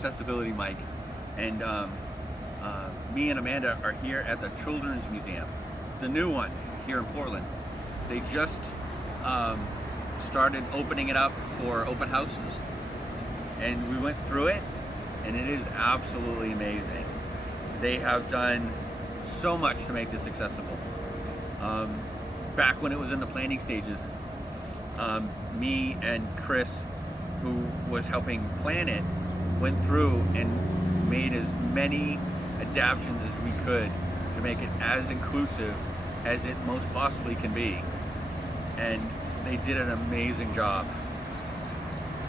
accessibility mic, and me and Amanda are here at the Children's Museum, the new one here in Portland. They just started opening it up for open houses, and we went through it, and it is absolutely amazing. They have done so much to make this accessible. Back when it was in the planning stages, me and Chris, who was helping plan it, went through and made as many adaptations as we could to make it as inclusive as it most possibly can be. And they did an amazing job.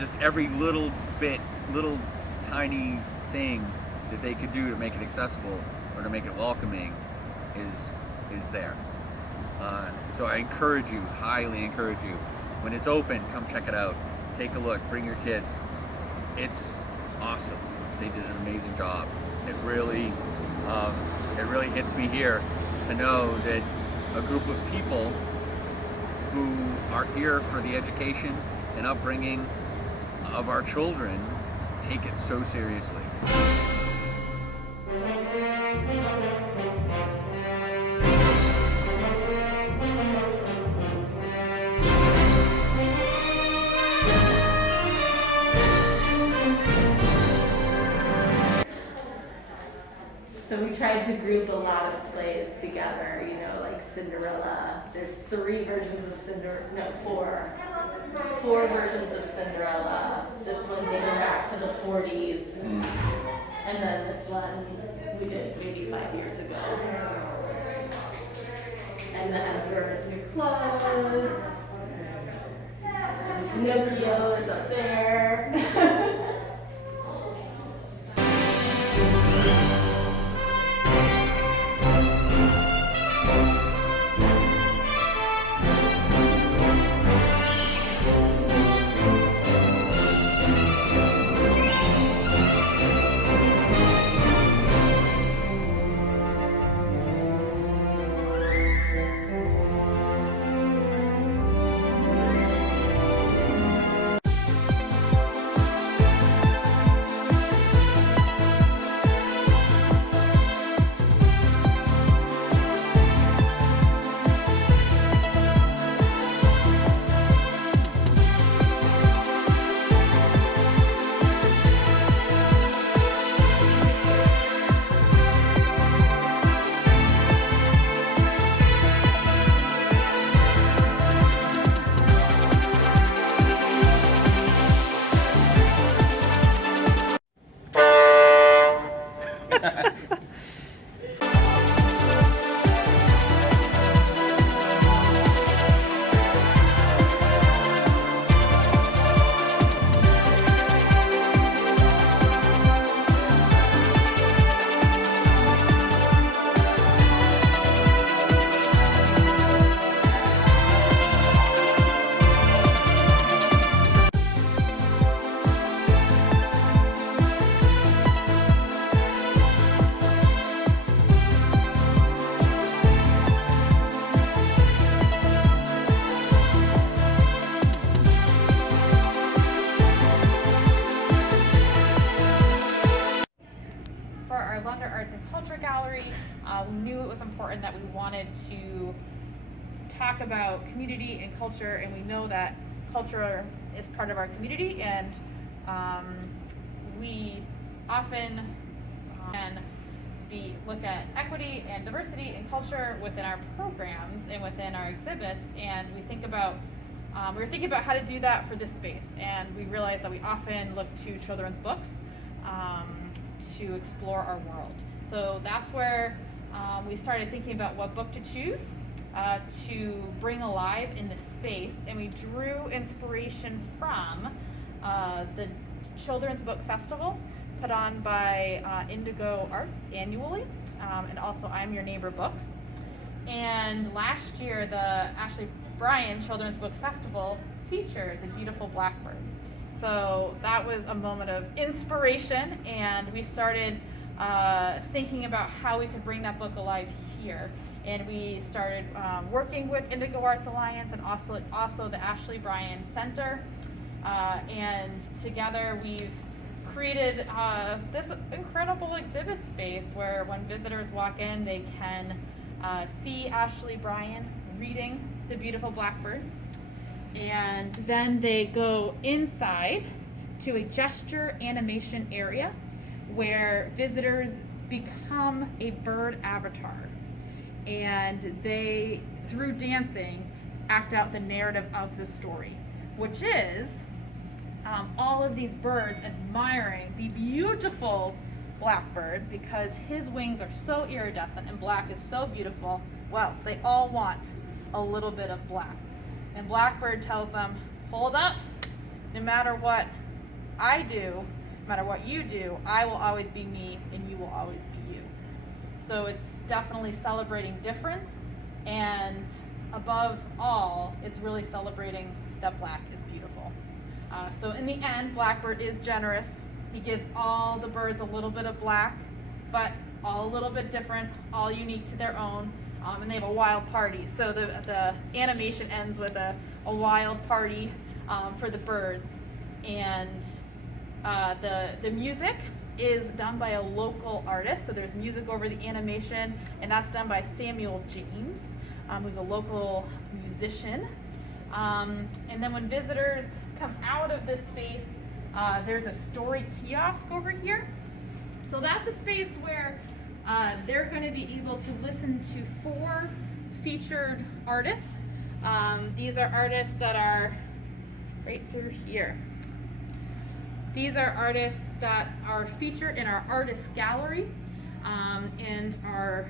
Just every little bit, little tiny thing that they could do to make it accessible or to make it welcoming is there. So I encourage you, highly encourage you, when it's open, come check it out. Take a look, bring your kids. It's awesome. They did an amazing job. It really hits me here to know that a group of people who are here for the education and upbringing of our children take it so seriously. So we tried to group a lot of plays together, you know, like Cinderella. There's three versions of four versions of Cinderella. This one dates back to the 40s. And then this one we did maybe 5 years ago. And the Emperor's New Clothes. And Pinocchio is up there. We knew it was important that we wanted to talk about community and culture, and we know that culture is part of our community, and we often look at equity and diversity and culture within our programs and within our exhibits, and we were thinking about how to do that for this space, and we realized that we often look to children's books to explore our world. So that's where we started thinking about what book to choose to bring alive in this space, and we drew inspiration from the Children's Book Festival put on by Indigo Arts annually, and also I'm Your Neighbor Books. And last year, the Ashley Bryan Children's Book Festival featured the beautiful Blackbird. So that was a moment of inspiration, and we started thinking about how we could bring that book alive here. And we started working with Indigo Arts Alliance and also the Ashley Bryan Center. And together we've created this incredible exhibit space where when visitors walk in, they can see Ashley Bryan reading The Beautiful Blackbird. And then they go inside to a gesture animation area where visitors become a bird avatar. And they, through dancing, act out the narrative of the story, which is all of these birds admiring the beautiful blackbird because his wings are so iridescent and black is so beautiful. Well, they all want a little bit of black. And Blackbird tells them, hold up, no matter what I do, no matter what you do, I will always be me and you will always be you. So it's definitely celebrating difference, and above all, it's really celebrating that black is beautiful. So in the end, Blackbird is generous. He gives all the birds a little bit of black, but all a little bit different, all unique to their own. And they have a wild party. So the animation ends with a wild party for the birds. And the music is done by a local artist. So there's music over the animation, and that's done by Samuel James, who's a local musician. And then when visitors come out of this space, there's a story kiosk over here. So that's a space where they're going to be able to listen to 4 featured artists. These are artists that are right through here. These are artists that are featured in our artist gallery, and are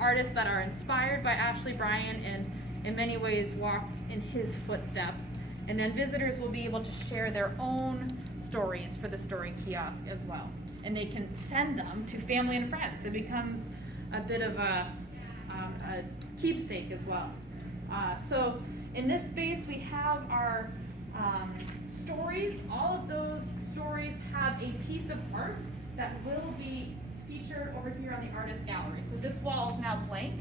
artists that are inspired by Ashley Bryan and in many ways walk in his footsteps. And then visitors will be able to share their own stories for the story kiosk as well. And they can send them to family and friends. It becomes a bit of a keepsake as well. So in this space we have our stories. All of those stories have a piece of art that will be featured over here on the artist gallery. So this wall is now blank.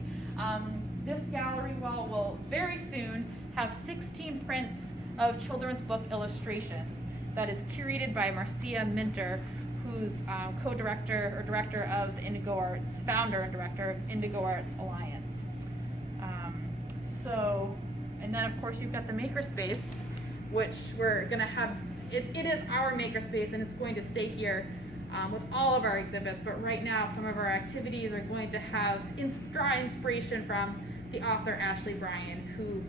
This gallery wall will very soon have 16 prints of children's book illustrations that is curated by Marcia Minter, who's co-director or director of the Indigo Arts, founder and director of Indigo Arts Alliance. And then of course you've got the makerspace, which we're gonna have, it is our makerspace and it's going to stay here with all of our exhibits, but right now some of our activities are going to have draw inspiration from the author Ashley Bryan, who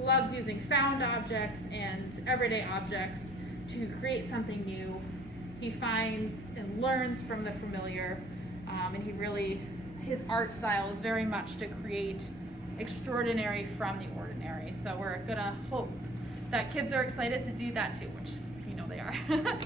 loves using found objects and everyday objects to create something new. He finds and learns from the familiar, and his art style is very much to create extraordinary from the ordinary. So we're gonna hope that kids are excited to do that too, which you know they are.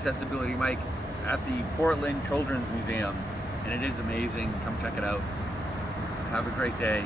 Accessibility Mike at the Portland Children's Museum, and it is amazing. Come check it out. Have a great day.